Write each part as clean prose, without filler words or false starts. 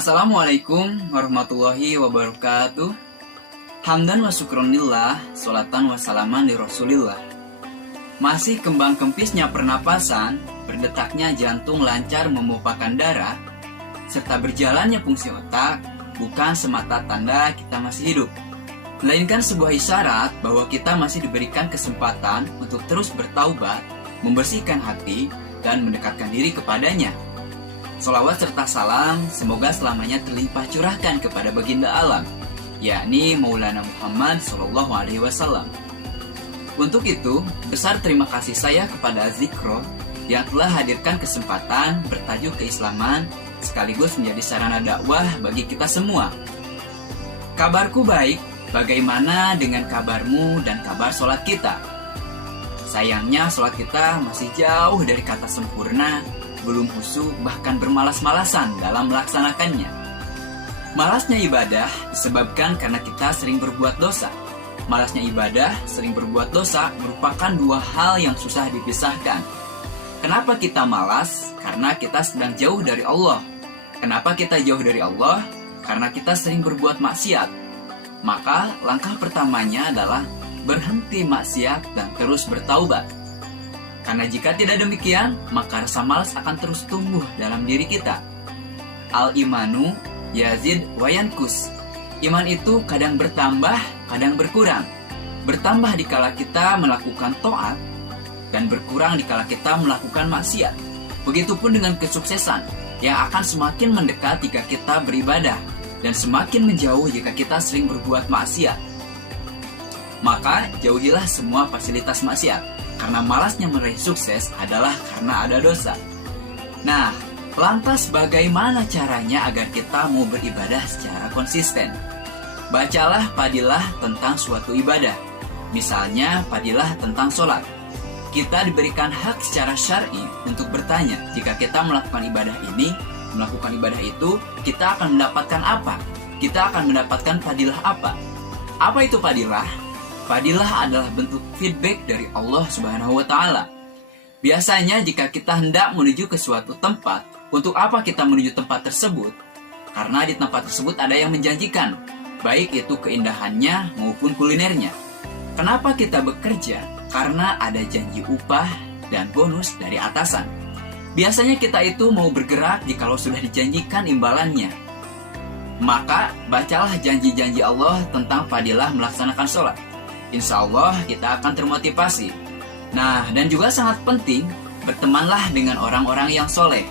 Assalamualaikum warahmatullahi wabarakatuh. Hamdan wa syukronillah, sholatan wa salaman li rasulillah. Masih kembang kempisnya pernapasan, berdetaknya jantung lancar memumpakan darah, serta berjalannya fungsi otak, bukan semata tanda kita masih hidup, melainkan sebuah isyarat bahwa kita masih diberikan kesempatan untuk terus bertaubat, membersihkan hati, dan mendekatkan diri kepadanya. Sholawat serta salam semoga selamanya terlimpah curahkan kepada baginda alam, yakni Maulana Muhammad SAW. Untuk itu, besar terima kasih saya kepada Azikro yang telah hadirkan kesempatan bertajuk keislaman sekaligus menjadi sarana dakwah bagi kita semua. Kabarku baik, bagaimana dengan kabarmu dan kabar sholat kita? Sayangnya sholat kita masih jauh dari kata sempurna, belum khusyuk, bahkan bermalas-malasan dalam melaksanakannya. Malasnya ibadah disebabkan karena kita sering berbuat dosa. Malasnya ibadah, sering berbuat dosa merupakan dua hal yang susah dipisahkan. Kenapa kita malas? Karena kita sedang jauh dari Allah. Kenapa kita jauh dari Allah? Karena kita sering berbuat maksiat. Maka langkah pertamanya adalah berhenti maksiat dan terus bertaubat. Karena jika tidak demikian, maka rasa malas akan terus tumbuh dalam diri kita. Al-imanu yazid wa yankus. Iman itu kadang bertambah, kadang berkurang. Bertambah dikala kita melakukan taat, dan berkurang dikala kita melakukan maksiat. Begitupun dengan kesuksesan, yang akan semakin mendekat jika kita beribadah, dan semakin menjauh jika kita sering berbuat maksiat. Maka jauhilah semua fasilitas maksiat, karena malasnya meraih sukses adalah karena ada dosa. Nah, lantas bagaimana caranya agar kita mau beribadah secara konsisten? Bacalah padilah tentang suatu ibadah. Misalnya padilah tentang sholat. Kita diberikan hak secara syar'i untuk bertanya, jika kita melakukan ibadah ini, melakukan ibadah itu, kita akan mendapatkan apa? Kita akan mendapatkan padilah apa? Apa itu padilah? Padilah adalah bentuk feedback dari Allah Subhanahu wa Ta'ala. Biasanya jika kita hendak menuju ke suatu tempat, untuk apa kita menuju tempat tersebut? Karena di tempat tersebut ada yang menjanjikan, baik itu keindahannya maupun kulinernya. Kenapa kita bekerja? Karena ada janji upah dan bonus dari atasan. Biasanya kita itu mau bergerak jikalau sudah dijanjikan imbalannya. Maka bacalah janji-janji Allah tentang fadilah melaksanakan sholat. Insya Allah kita akan termotivasi. Nah, dan juga sangat penting, bertemanlah dengan orang-orang yang soleh.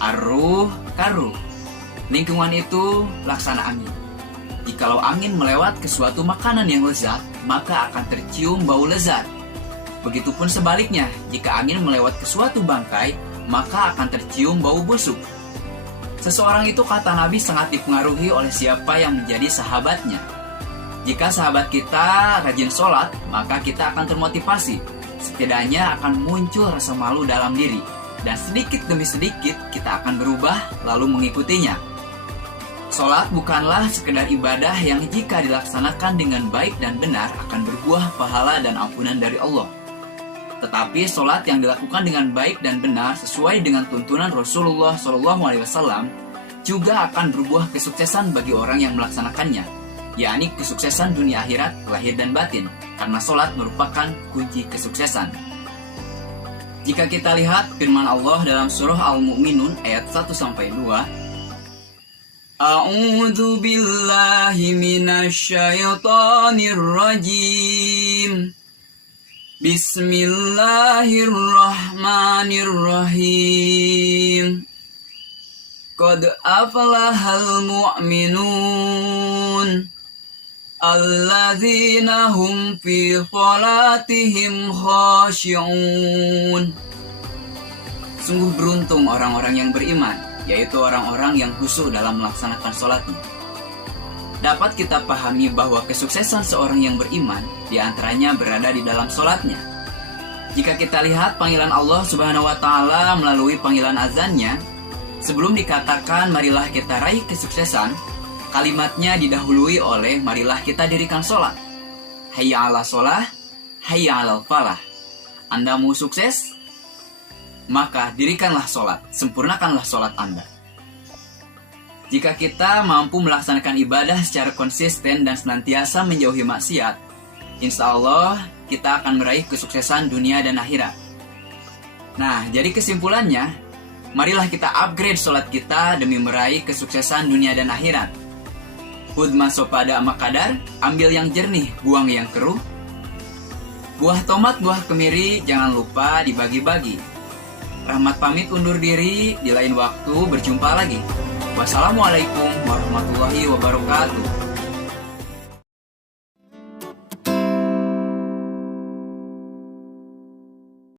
Arruh karuh. Lingkungan itu laksana angin. Jikalau angin melewat ke suatu makanan yang lezat, maka akan tercium bau lezat. Begitupun sebaliknya, jika angin melewat ke suatu bangkai, maka akan tercium bau busuk. Seseorang itu, kata Nabi, sangat dipengaruhi oleh siapa yang menjadi sahabatnya. Jika sahabat kita rajin sholat, maka kita akan termotivasi. Setidaknya akan muncul rasa malu dalam diri. Dan sedikit demi sedikit kita akan berubah lalu mengikutinya. Sholat bukanlah sekedar ibadah yang jika dilaksanakan dengan baik dan benar akan berbuah pahala dan ampunan dari Allah. Tetapi sholat yang dilakukan dengan baik dan benar sesuai dengan tuntunan Rasulullah SAW juga akan berbuah kesuksesan bagi orang yang melaksanakannya, yakni kesuksesan dunia akhirat, lahir dan batin, karena sholat merupakan kunci kesuksesan. Jika kita lihat firman Allah dalam surah Al-Mu'minun ayat 1-2, A'udzu billahi minasyaitonir rajim. Bismillahirrahmanirrahim. Qad aflahal mu'minun alladzina hum fi shalatihim khashi'un. Sungguh beruntung orang-orang yang beriman, yaitu orang-orang yang khusyuk dalam melaksanakan sholatnya. Dapat kita pahami bahwa kesuksesan seorang yang beriman diantaranya berada di dalam sholatnya. Jika kita lihat panggilan Allah Subhanahu wa Ta'ala melalui panggilan azannya, sebelum dikatakan marilah kita raih kesuksesan, kalimatnya didahului oleh marilah kita dirikan sholat. Hayya ala sholah, hayya ala falah. Anda mau sukses? Maka dirikanlah sholat, sempurnakanlah sholat Anda. Jika kita mampu melaksanakan ibadah secara konsisten dan senantiasa menjauhi maksiat, insya Allah kita akan meraih kesuksesan dunia dan akhirat. Nah, jadi kesimpulannya, marilah kita upgrade sholat kita demi meraih kesuksesan dunia dan akhirat. Hudma sopada makadar, ambil yang jernih, buang yang keruh. Buah tomat, buah kemiri, jangan lupa dibagi-bagi. Rahmat pamit undur diri, di lain waktu berjumpa lagi. Wassalamualaikum warahmatullahi wabarakatuh.